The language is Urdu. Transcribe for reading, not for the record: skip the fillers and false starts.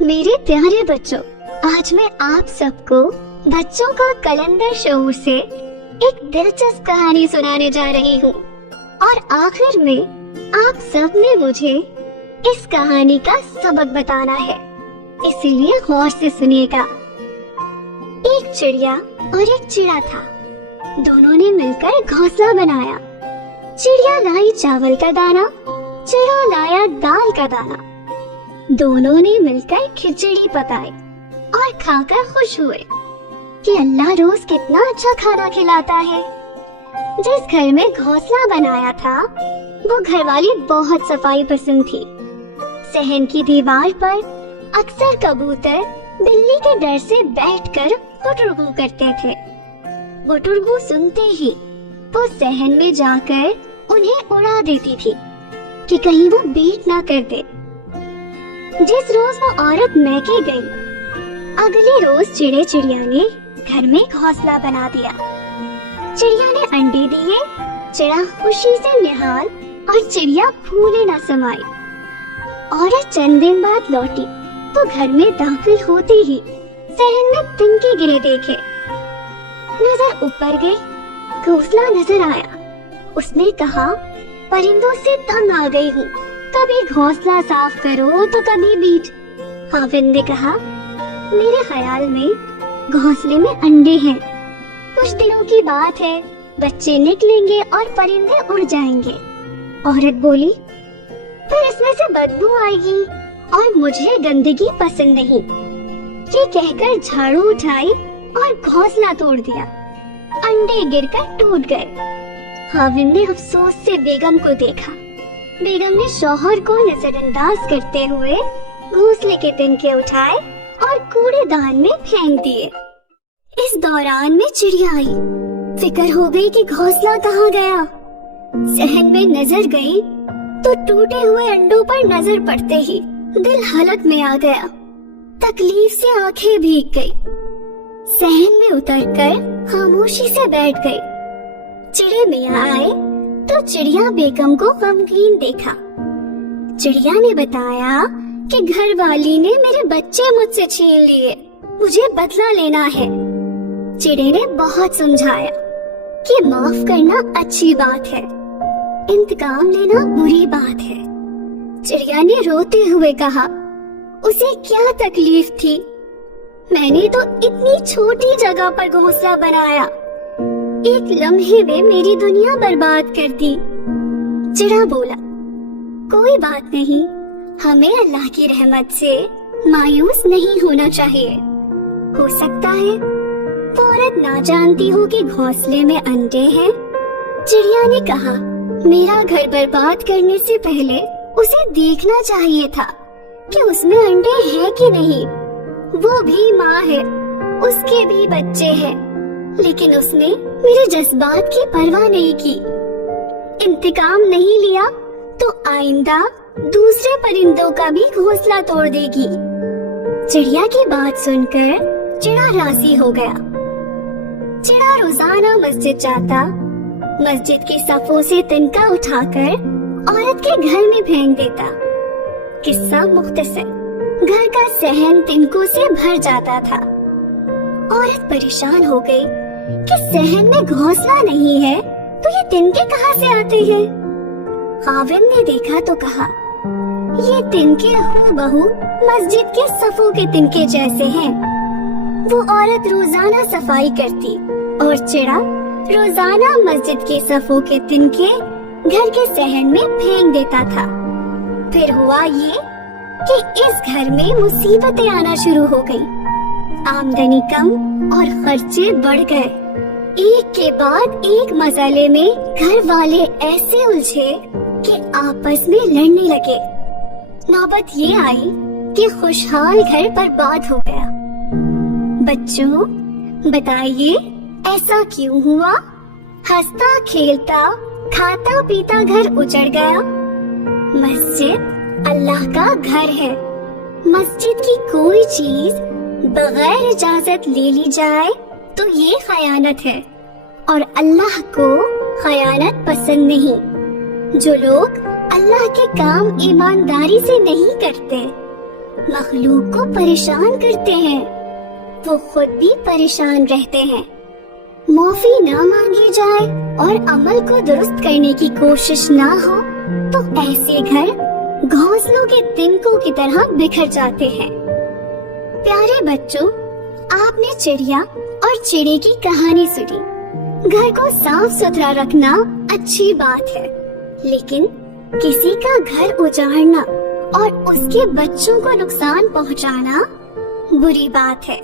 میرے پیارے بچوں، آج میں آپ سب کو بچوں کا کلندر شعور سے ایک دلچسپ کہانی سنانے جا رہی ہوں، اور آخر میں آپ سب نے مجھے اس کہانی کا سبق بتانا ہے، اسی لیے غور سے سنیے گا۔ ایک چڑیا اور ایک چڑا تھا، دونوں نے مل کر گھونسلہ بنایا۔ چڑیا لائی چاول کا دانا، چڑا لایا دال کا دانا۔ دونوں نے مل کر کھچڑی پکائی اور کھا کر خوش ہوئے کہ اللہ روز کتنا اچھا کھانا کھلاتا ہے۔ جس گھر میں گھونسلہ بنایا تھا وہ گھر والی بہت صفائی پسند تھی۔ صحن کی دیوار پر اکثر کبوتر بلی کے ڈر سے بیٹھ کر گٹرگو کرتے تھے۔ گٹرگو سنتے ہی وہ صحن میں جا کر انہیں اڑا دیتی تھی کہ کہیں وہ بیٹ نہ کر دے۔ جس روز وہ عورت میکے گئی، اگلے روز چڑے چڑیا نے گھر میں گھونسلہ بنا دیا۔ چڑیا نے انڈے دیے، چڑا خوشی سے نہال اور چڑیا پھولے نہ سمائی۔ عورت چند دن بعد لوٹی تو گھر میں داخل ہوتے ہی صحن میں تنکے گرے دیکھے۔ نظر اوپر گئی، گھونسلہ نظر آیا۔ اس نے کہا، پرندوں سے تنگ آ گئی ہوں، کبھی گھونسلہ صاف کرو تو کبھی بیٹ۔ خاوند نے کہا، میرے خیال میں گھونسلے میں انڈے ہیں، کچھ دنوں کی بات ہے، بچے نکلیں گے اور پرندے اڑ جائیں گے۔ عورت بولی، پھر اس میں سے بدبو آئے گی اور مجھے گندگی پسند نہیں۔ یہ کہہ کر جھاڑو اٹھائی اور گھونسلہ توڑ دیا، انڈے گر کر ٹوٹ گئے۔ خاوند نے افسوس سے بیگم کو دیکھا۔ بیگم نے شوہر کو نظر انداز کرتے ہوئے گھونسلے کے تنکے اٹھائے اور کوڑے دان میں پھینک دیے۔ اس دوران میں چڑیا آئی، فکر ہو گئی کہ گھونسلہ کہاں گیا۔ صحن میں نظر گئی تو ٹوٹے ہوئے انڈوں پر نظر پڑتے ہی دل حلق میں آ گیا، تکلیف سے آنکھیں بھیگ گئی۔ صحن میں اتر کر خاموشی سے بیٹھ گئی۔ چڑے میاں آئے تو چڑیا بیگم کو غمگین دیکھا۔ چڑیا نے بتایا کہ گھر والی نے میرے بچے مجھ سے چھین لیے، مجھے بدلہ لینا ہے۔ چڑے نے بہت سمجھایا کہ معاف کرنا اچھی بات ہے، انتقام لینا بری بات ہے۔ چڑیا نے روتے ہوئے کہا، اسے کیا تکلیف تھی، میں نے تو اتنی چھوٹی جگہ پر گھونسلہ بنایا، ایک لمحے میں میری دنیا برباد کر دی۔ چڑا بولا، کوئی بات نہیں، ہمیں اللہ کی رحمت سے مایوس نہیں ہونا چاہیے، ہو سکتا ہے وہ عورت نہ جانتی ہو کہ گھونسلے میں انڈے ہیں۔ چڑیا نے کہا، میرا گھر برباد کرنے سے پہلے اسے دیکھنا چاہیے تھا کہ اس میں انڈے ہیں کہ نہیں، وہ بھی ماں ہے، اس کے بھی بچے ہیں، لیکن اس نے میرے جذبات کی پرواہ نہیں کی، انتقام نہیں لیا تو آئندہ دوسرے پرندوں کا بھی گھونسلہ توڑ دے گی۔ چڑیا کی بات سن کر چڑا راضی ہو گیا۔ چڑا روزانہ مسجد جاتا، مسجد کی صفوں سے تنکا اٹھا کر عورت کے گھر میں پھینک دیتا۔ قصہ مختصر، گھر کا صحن تنکوں سے بھر جاتا تھا۔ عورت پریشان ہو گئی کہ صحن میں گھونسلہ نہیں ہے تو یہ تنکے کہاں سے آتے ہیں۔ خاوند نے دیکھا تو کہا، یہ تنکے ہو بہو مسجد کے صفوں کے تنکے جیسے ہیں۔ وہ عورت روزانہ صفائی کرتی اور چڑا روزانہ مسجد کے صفوں کے تنکے گھر کے صحن میں پھینک دیتا تھا۔ پھر ہوا یہ کہ اس گھر میں مصیبتیں آنا شروع ہو گئی، آمدنی کم اور خرچے بڑھ گئے۔ ایک کے بعد ایک مسئلے میں گھر والے ایسے الجھے کہ آپس میں لڑنے لگے۔ نوبت یہ آئی کہ خوشحال گھر برباد ہو گیا۔ بچوں، بتائیے ایسا کیوں ہوا؟ ہنستا کھیلتا کھاتا پیتا گھر اجڑ گیا۔ مسجد اللہ کا گھر ہے، مسجد کی کوئی چیز بغیر اجازت لے لی جائے تو یہ خیانت ہے، اور اللہ کو خیانت پسند نہیں۔ جو لوگ اللہ کے کام ایمانداری سے نہیں کرتے مخلوق کو پریشان کرتے ہیں، وہ خود بھی پریشان رہتے ہیں۔ معافی نہ مانگی جائے اور عمل کو درست کرنے کی کوشش نہ ہو تو ایسے گھر گھونسلوں کے تنکوں کی طرح بکھر جاتے ہیں۔ پیارے بچوں، آپ نے چڑیا اور چڑے کی کہانی سنی۔ گھر کو صاف ستھرا رکھنا اچھی بات ہے، لیکن کسی کا گھر اجاڑنا اور اس کے بچوں کو نقصان پہنچانا بری بات ہے۔